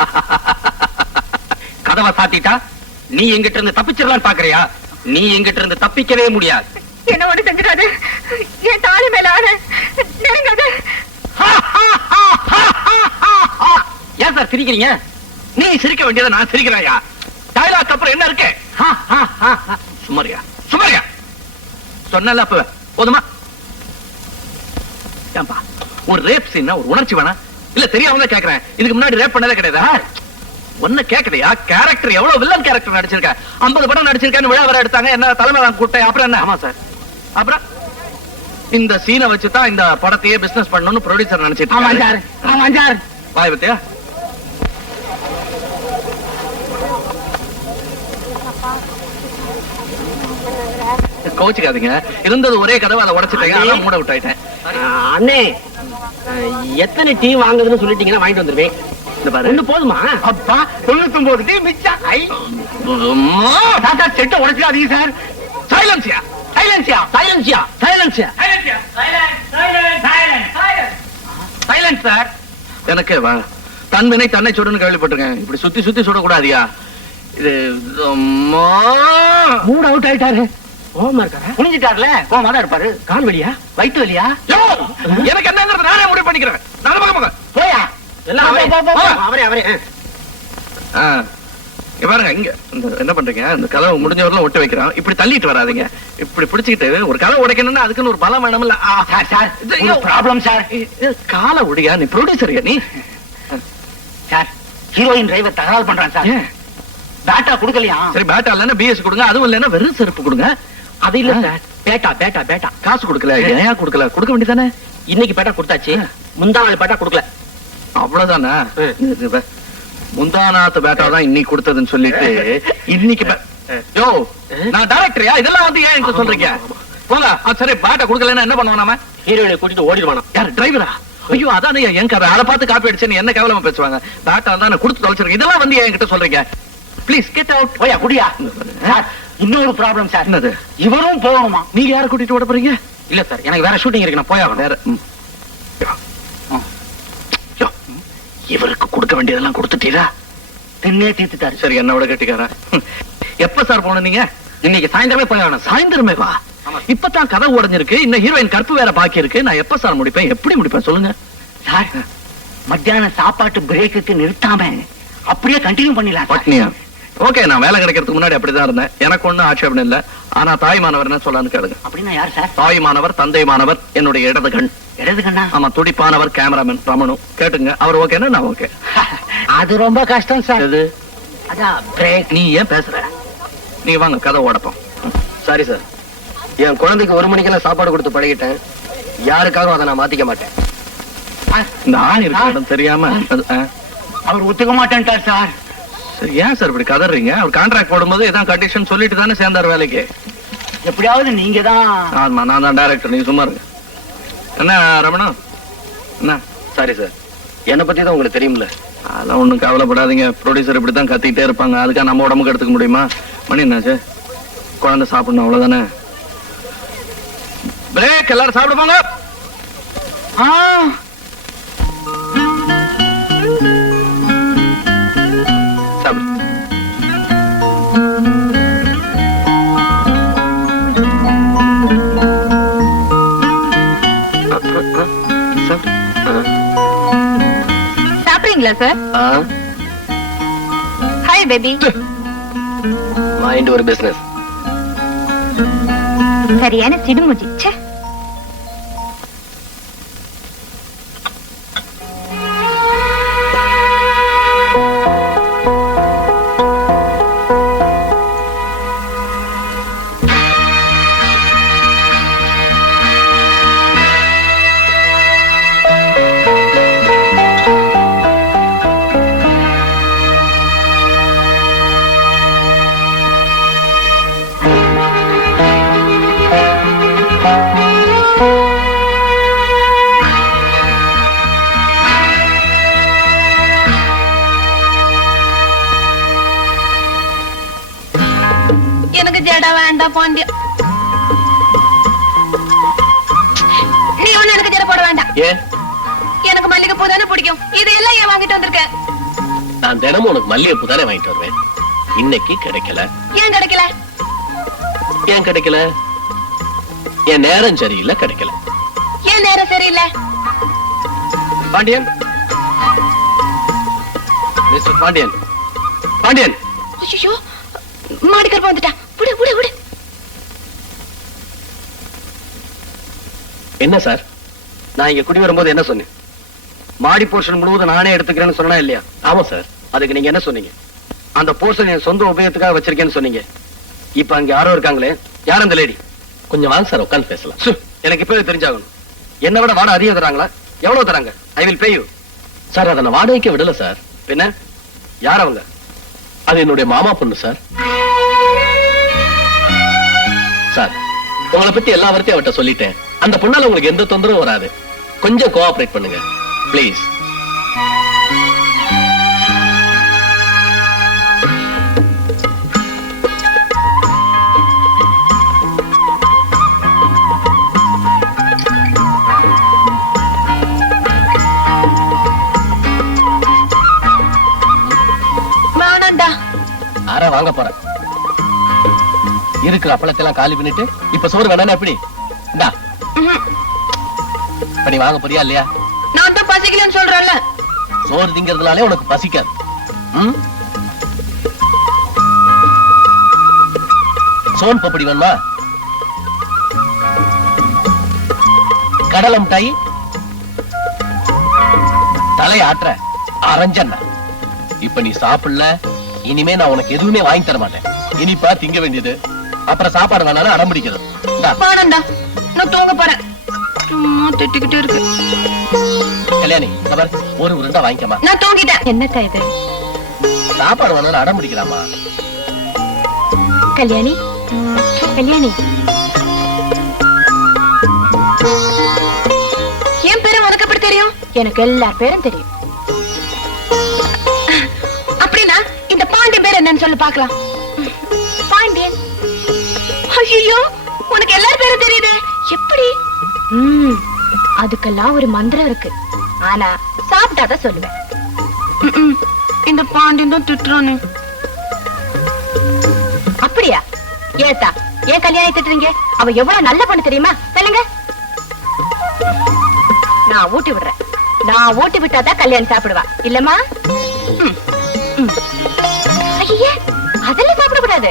கதவை சாத்திட்டா? நீ எங்கிட்ட இருந்து தப்பிச்சிடலான்னு பாக்குறியா? நீ எங்கிட்ட இருந்து தப்பிக்கவே முடியாது. என்ன ஒண்ணு செஞ்சிடாது. என் தாலி மேல நெருங்காது. ஏன் சார் சிரிக்கிறீங்க? நீ சிரிக்க வேண்டியதை நான் சிரிக்கிறேன்யா. டயலாக் அப்புறம் என்ன இருக்கு? சுமரியா சுமரியா சொன்னல அப்ப போதுமா? ஏன்பா ஒரு ரேப் சீன் ஒரு உணர்ச்சி வேணா இல்ல தெரியாம தான் கேக்குறேன். இதுக்கு முன்னாடி ரேப் பண்ணதே கிடையாதா? ஒண்ணு கேக்குதையா? கேரக்டர் எவ்வளவு வில்லன் கேரக்டர் நடிச்சிருக்க? 50 படம் நடிச்சிருக்கேன்னு விழா வர எடுத்தாங்க. என்ன தலைமை நான் கூட்டேன் அப்புறம் என்ன? ஆமா சார். அப்புறம்? இந்த சீனை வச்சு தான் இந்த படத்தையே பிசினஸ் பண்ணணும்னு ப்ரொடியூசர் நினைச்சிட்டு ஆமா இருக்காரு. சார். ஆமா சார். வாய் பத்தியா கோச்சுக்காதீங்க இருந்தது ஒரே கதவை அதை உடைச்சிட்டீங்க அதான் மூட விட்டாயிட்டேன். அண்ணே எத்தனை டீ வாங்குதுன்னு சொல்லிட்டீங்கன்னா வாங்கிட்டு வந்துருவேன். ஒண்ணு போதுமா? அப்பா தொண்ணூத்தி ஒன்பது டீ மிச்சம். ஐ. தாத்தா செட்டை உடைச்சிடாதீங்க சார்? சைலன்சியா? சைலன்சியா? சைலன்சியா? சைலன்சியா? Silence sir. எனக்கு வா. தன்வினை தன்னை சுடுன்னு கேள்விப்பட்டிருக்கேன். இப்படி சுத்தி சுத்தி சுடக்கூடாதியா? இது. மூட் அவுட் ஆயிட்டாரு. கோவமா இருக்காரா? குனிஞ்சிட்டார்ல? கோவமா தான் இருப்பாரு. கால் வலியா? வயிற்று வலியா? எனக்கு என்னங்கிறது நானே முடிவு பண்ணிக்கிறேன் நான் பக்கம் போயா? எல்லாம் அவரே. அவரே. பாருங்க இங்க. என்ன பண்றீங்க? இந்த கதவு முடிஞ்ச வரலாம் ஒட்ட வைக்கிறான் இப்படி தள்ளிட்டு வராதீங்க. இப்படி பிடிச்சிக்கிட்டு ஒரு கதவை உடைக்கணும்னா அதுக்குன்னு ஒரு பலம் வேணும்ல. ஆ, சார் சார். Problem sir. காலை உடையா? நீ ப்ரொடியூசரியா நீ? சார் ஹீரோயின் டிரைவர் தகராறு பண்றான் சார்? பேட்டா கொடுக்கலையா? சரி பேட்டா இல்லைன்னா பிஎஸ் கொடுங்க. அதுவும் இல்லைன்னா வெறும் செருப்பு கொடுங்க. அது இல்ல. சார். Bata Bata Bata. காசு கொடுக்கல ஏன் கொடுக்கல? கொடுக்க வேண்டியதானே? இன்னைக்கு பேட்டா கொடுத்தாச்சு. முந்தா நாள் பேட்டா கொடுக்கல. அவ்வளவுதானா? முந்தானாத்து பேட்டா தான் இன்னைக்கு கொடுத்ததுன்னு சொல்லிட்டு இன்னைக்கு யோ நான் டைரக்டரியா இதெல்லாம் வந்து ஏன் எனக்கு சொல்றீங்க? போங்க. சரி பேட்டா கொடுக்கலன்னா என்ன பண்ணுவோம் நாம? ஹீரோயினை கூட்டிட்டு ஓடிடுவானா? யார் டிரைவரா ஐயோ அதானே என் கதை. அதை பார்த்து காப்பி அடிச்சு என்ன கேவலமா பேசுவாங்க? பேட்டா தான் கொடுத்து தொலைச்சிருக்கேன் இதெல்லாம் வந்து என்கிட்ட சொல்றீங்க? ப்ளீஸ் கெட் அவுட் போயா குடியா. இன்னொரு ப்ராப்ளம் சார் என்னது? இவரும் போகணுமா? நீங்க யார கூட்டிட்டு ஓட போறீங்க? இல்ல சார் எனக்கு வேற ஷூட்டிங் இருக்கு. நான் போயாகணும் வேற இவருக்கு கொடுக்க வேண்டியதெல்லாம் கொடுத்துட்டீரா? தின்னே தீர்த்துட்டாரு. சரி என்னோட கட்டிக்காரா? எப்ப சார் போன நீங்க? இன்னைக்கு சாயந்தரமே போயாகணும் சாயந்தரமே வா. இப்பதான் கதை உடைஞ்சிருக்கு இன்னும் ஹீரோயின் கற்பு வேற பாக்கி இருக்கு. நான் எப்ப சார் முடிப்பேன்? எப்படி முடிப்பேன் சொல்லுங்க. சார் மத்தியான சாப்பாட்டு பிரேக்குக்கு நிறுத்தாம அப்படியே கண்டினியூ பண்ணிடலாம் ஓகே நான் வேலை கிடைக்கிறதுக்கு முன்னாடி அப்படிதான் இருந்தேன். எனக்கு ஒண்ணும் ஆட்சேபம் இல்ல. ஆனா தாய் மாணவர் என்ன சொல்லான்னு கேளுங்க. அப்படின்னா யார் சார்? தாய் மாணவர் தந்தை மாணவர் என்னுடைய இடது கண். இடது கண்ணா? ஆமா துடிப்பானவர் கேமராமேன் ரமணு. கேட்டுங்க அவர் ஓகேன்னா நான் ஓகே அது ரொம்ப கஷ்டம் சார். பிரேக் நீ ஏன் பேசுற? நீ வாங்க கதை ஓடப்போம் சாரி சார் என் குழந்தைக்கு ஒரு மணிக்கெல்லாம் சாப்பாடு கொடுத்து பழகிட்டேன். யாருக்காகவும் அதை நான் மாத்திக்க மாட்டேன். இந்த ஆண் இருக்க தெரியாம. அவர் ஒத்துக்க மாட்டேன்ட்டார் சார். சரி ஏன் சார் இப்படி கதறீங்க? அவர் கான்ட்ராக்ட் போடும்போது இதான் கண்டிஷன் சொல்லிட்டு தானே சேர்ந்தார் வேலைக்கு. எப்படியாவது நீங்க தான் ஆமா நான் தான் டைரக்டர் நீங்க சும்மா இருங்க. என்ன ரமணா. என்ன சாரி சார் என்னை பத்தி தான் உங்களுக்கு தெரியும்ல? அதெல்லாம் ஒண்ணும் கவலைப்படாதீங்க. ப்ரொடியூசர் இப்படி தான் கத்திக்கிட்டே இருப்பாங்க. அதுக்காக நம்ம உடம்புக்கு எடுத்துக்க முடியுமா? மணி என்னாச்சு குழந்தை சாப்பிடணும் அவ்வளவுதானே? பிரேக் எல்லாரும் சாப்பிடுவாங்க ஆ, சாப்பிடுறீங்களா சார் ஹாய் பேபி மைண்ட் ஒரு பிசினஸ் சரியான சிடுமுடி. வேண்டாம் பாண்டியா நீ ஒண்ணு எனக்கு ஜட போட வேண்டாம். எனக்கு மல்லிகை பூ தானே பிடிக்கும். இது எல்லாம் ஏன் வாங்கிட்டு வந்திருக்க? நான் தினமும் உனக்கு மல்லிகைப்பூ தானே வாங்கிட்டு வருவேன். இன்னைக்கு கிடைக்கல. ஏன் கிடைக்கல? ஏன் கிடைக்கல? என் நேரம் சரியில்லை கிடைக்கல. ஏன் நேரம் சரியில்லை? பாண்டியன்? மிஸ்டர் பாண்டியன். பாண்டியன்! ஐயோ மாடிக்கருப்பு வந்துட்டா விடு விடு விடு. என்ன சார்? நான் இங்க குடி வரும்போது என்ன சொன்னேன்? மாடி போர்ஷன் முழுவதும் நானே எடுத்துக்கிறேன்னு சொன்னா இல்லையா? ஆமா சார். அதுக்கு நீங்க என்ன சொன்னீங்க? அந்த போர்ஷன் என் சொந்த உபயோகத்துக்காக வச்சிருக்கேன்னு சொன்னீங்க. இப்ப அங்க யாரோ இருக்காங்களே? யார் அந்த லேடி கொஞ்சம் வாங்க சார் உட்காந்து பேசலாம். சு, எனக்கு இப்பவே தெரிஞ்சாகணும். என்ன விட வாடகை அதிகம் தராங்களா? எவ்வளவு தராங்க? I will pay you sir அதை நான் வாடகைக்கு விடல சார். என்ன யார் அவங்க? அது என்னுடைய மாமா பொண்ணு சார். சார் உங்களை பத்தி எல்லா வார்த்தையும் அவட்ட சொல்லிட்டேன். அந்த பொண்ணால உங்களுக்கு எந்த தொந்தரவும் வராது. கொஞ்சம் கோஆபரேட் பண்ணுங்க. ப்ளீஸ் ஆற வாங்க போறேன். இருக்கிற அப்பளத்தெல்லாம் காலி பண்ணிட்டு இப்ப சோறு வேணானே எப்படி? இந்தா. இப்ப நீ வாங்க போறியா இல்லையா? நான் தான் பசிக்கலன்னு சொல்றேன்ல. சோறு திங்கிறதுனாலே உனக்கு பசிக்காது. ம்? சோன் பப்படி வேணுமா? கடலை மிட்டாய் தலை ஆட்டுற அரைஞ்சண்ண. இப்ப நீ சாப்பிடல இனிமே நான் உனக்கு எதுவுமே வாங்கி தர மாட்டேன். இனிப்பா திங்க வேண்டியது. அப்புறம் சாப்பாடு வேணாலும் அடம் பிடிக்கிறது இந்தா, வேணாண்டா நான் தூங்க போறேன். சும்மா திட்டிக்கிட்டே இருக்கு. கல்யாணி இந்த பாரு, ஒரு உருண்டை வாங்கிக்கமா நான் தூங்கிட்டேன். என்னக்கா இது? சாப்பாடு வேணாலும் அடம் பிடிக்கலாமா கல்யாணி? கல்யாணி? என் பேரு உனக்கு எப்படி தெரியும்? எனக்கு எல்லா பேரும் தெரியும். அப்படின்னா இந்த பாண்டியன் பேர் என்னன்னு சொல்லு பார்க்கலாம். பாண்டியன். ஐயோ உனக்கு எல்லார் பேரும் தெரியுது. எப்படி? அதுக்கெல்லாம் ஒரு மந்திரம் இருக்கு. ஆனா சாப்பிட்டாதான் சொல்லுவேன். இந்த பாண்டியன் தான் திட்டுறானு. அப்படியா? ஏத்தா ஏன் கல்யாணம் திட்டுறீங்க? அவ எவ்வளவு நல்ல பொண்ணு தெரியுமா? சொல்லுங்க. நான் ஊட்டி விடுறேன். நான் ஊட்டி விட்டாதான் கல்யாணம் சாப்பிடுவா. இல்லம்மா? ம், ம். ஐயே அதெல்லாம் சாப்பிடக்கூடாது.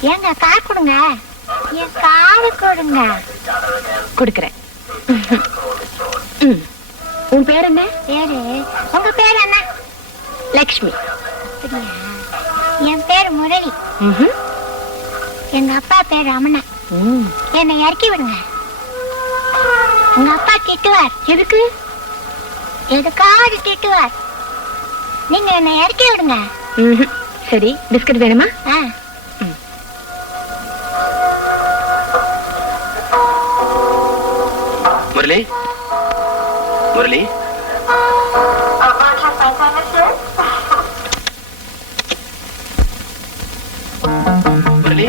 ஏங்க கார் கொடுங்க. என் காரு கொடுங்க. கொடுக்கறேன். உன் பேர் என்ன? பேரு உங்க பேர் என்ன? லக்ஷ்மி? என் பேர் முரளி. எங்க அப்பா பேர் ரமணன். ம். என்னை இறக்கி விடுங்க. உங்க அப்பா திட்டுவார். எதுக்கு? எதுக்காவது திட்டுவார். நீங்க என்னை இறக்கி விடுங்க. சரி பிஸ்கட் வேணுமா? ஆ. முரளி முரளி முரளி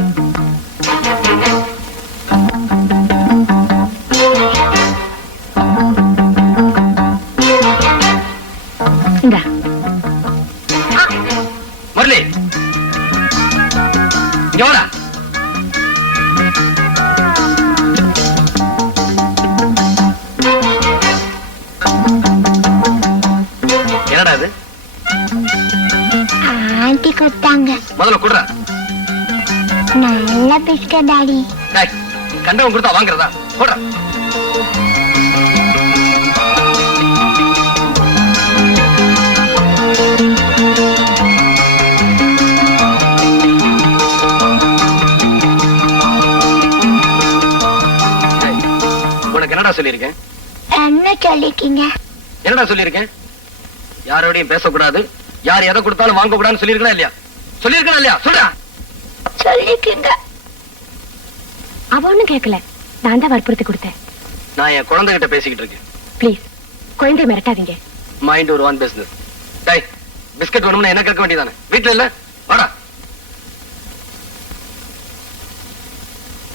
முதல்ல குடுறா. நல்ல பிஸ்கட் டாடி. கண்டவன் கொடுத்தா வாங்குறதா? போடுறா. என்னடா சொல்லியிருக்கேன்? என்ன சொல்லிருக்கீங்க? என்னடா சொல்லியிருக்கேன்? யாரோடையும் பேசக்கூடாது. யார் எதை கொடுத்தாலும் வாங்க கூடாதுன்னு சொல்லியிருக்கா இல்லையா? சொல்லியிருக்கா இல்லையா சொல்றா. சொல்லிருக்கீங்க. அவ ஒண்ணும் கேட்கல நான் தான் வற்புறுத்தி கொடுத்தேன். நான் என் குழந்தைகிட்ட பேசிக்கிட்டு இருக்கேன். ப்ளீஸ் குழந்தைய மிரட்டாதீங்க. மைண்ட் ஒரு ஒன் பிசினஸ் டேய் பிஸ்கட் வேணும்னு என்ன கேட்க வேண்டியதானே? வீட்டுல இல்ல? வாடா.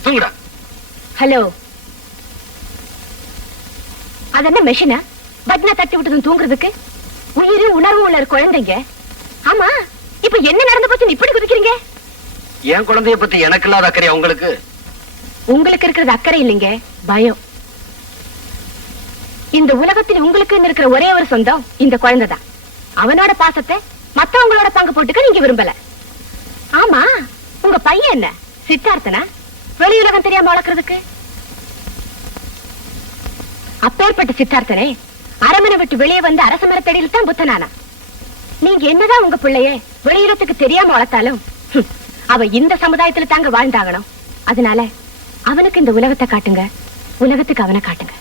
தூங்குடா. ஹலோ அது என்ன மெஷினா பட்னா தட்டி விட்டதும் தூங்குறதுக்கு? உயிரு உணர்வு உள்ள குழந்தைங்க. ஆமா. இப்ப என்ன நடந்து போச்சு? இப்படி குதிக்கிறீங்க? என் குழந்தைய பத்தி எனக்கு இல்லாத அக்கறையா உங்களுக்கு உங்களுக்கு இருக்கிறது அக்கறை இல்லைங்க பயம். இந்த உலகத்தில் உங்களுக்கு இருக்கிற ஒரே ஒரு சொந்தம் இந்த குழந்தை தான். அவனோட பாசத்தை மத்தவங்களோட பங்கு போட்டுக்க நீங்க விரும்பல. ஆமா உங்க பையன் என்ன? சித்தார்த்தனா? வெளி உலகம் தெரியாம வளர்க்கறதுக்கு? அப்பேற்பட்ட சித்தார்த்தனே அரமனை விட்டு வெளியே வந்து அரச மரத்தடியில் தான் புத்தனானா நீங்க என்னதான் உங்க பிள்ளைய வெளியிடத்துக்கு தெரியாம வளர்த்தாலும் அவ இந்த சமுதாயத்துல தாங்க வாழ்ந்தாகணும். அதனால அவனுக்கு இந்த உலகத்தை காட்டுங்க. உலகத்துக்கு அவனை காட்டுங்க.